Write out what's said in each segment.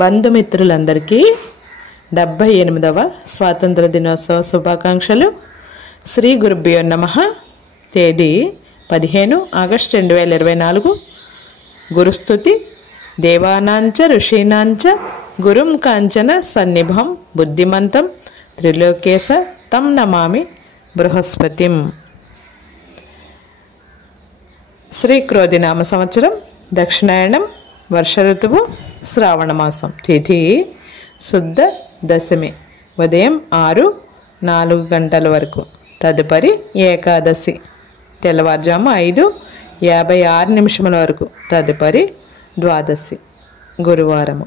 బంధుమిత్రులందరికీ 78వ స్వాతంత్ర దినోత్సవ శుభాకాంక్షలు. శ్రీ గురుభ్యో నమః. తేదీ 15 ఆగస్టు 2024. గురుస్తుతి. దేవానాంచ ఋషీనాంచ గురుం కాంచన సన్నిభం బుద్ధిమంతం త్రిలోకేశ తం నమామి బృహస్పతిం. శ్రీ క్రోధినామ సంవత్సరం, దక్షిణాయనం, వర్ష ఋతువు, శ్రావణ మాసం. తిథి శుద్ధ దశమి, ఉదయం 6:04 వరకు. తదుపరి ఏకాదశి, తెల్లవారుజాము 5:56 వరకు. తదుపరి ద్వాదశి, గురువారము.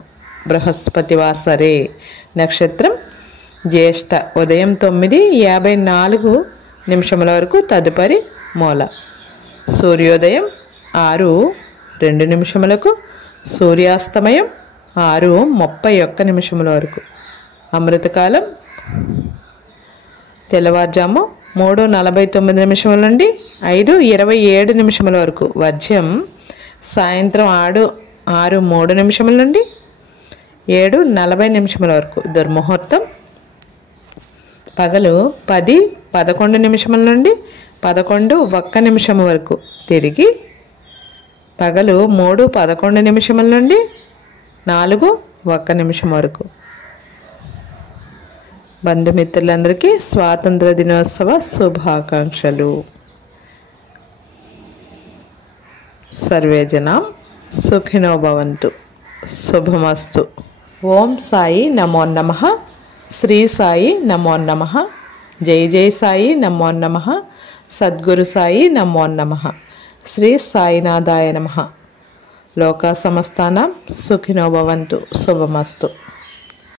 బృహస్పతి వాసరే. నక్షత్రం జ్యేష్ఠ, ఉదయం 9:54 వరకు. తదుపరి మూల. సూర్యోదయం 6:02 సూర్యాస్తమయం 6:31 వరకు. అమృతకాలం తెల్లవారుజాము 3:49 నుండి 5:27 వరకు. వర్జ్యం సాయంత్రం 6:03 నుండి 7:40 వరకు. దుర్ముహూర్తం పగలు 10:11 నుండి 11:01 వరకు. తిరిగి పగలు 3:11 నుండి 4:01 వరకు. బంధుమిత్రులందరికీ స్వాతంత్ర దినోత్సవ శుభాకాంక్షలు. సర్వే జనాం సుఖినో భవంతు. శుభమస్తు. ఓం సాయి నమో నమః. శ్రీ సాయి నమో నమః. జై జై సాయి నమో నమః. సద్గురు సాయి నమో నమః. శ్రీ సాయినాథాయ నమః. లోకా సమస్తానాం సుఖినో భవంతు. శుభమస్తు.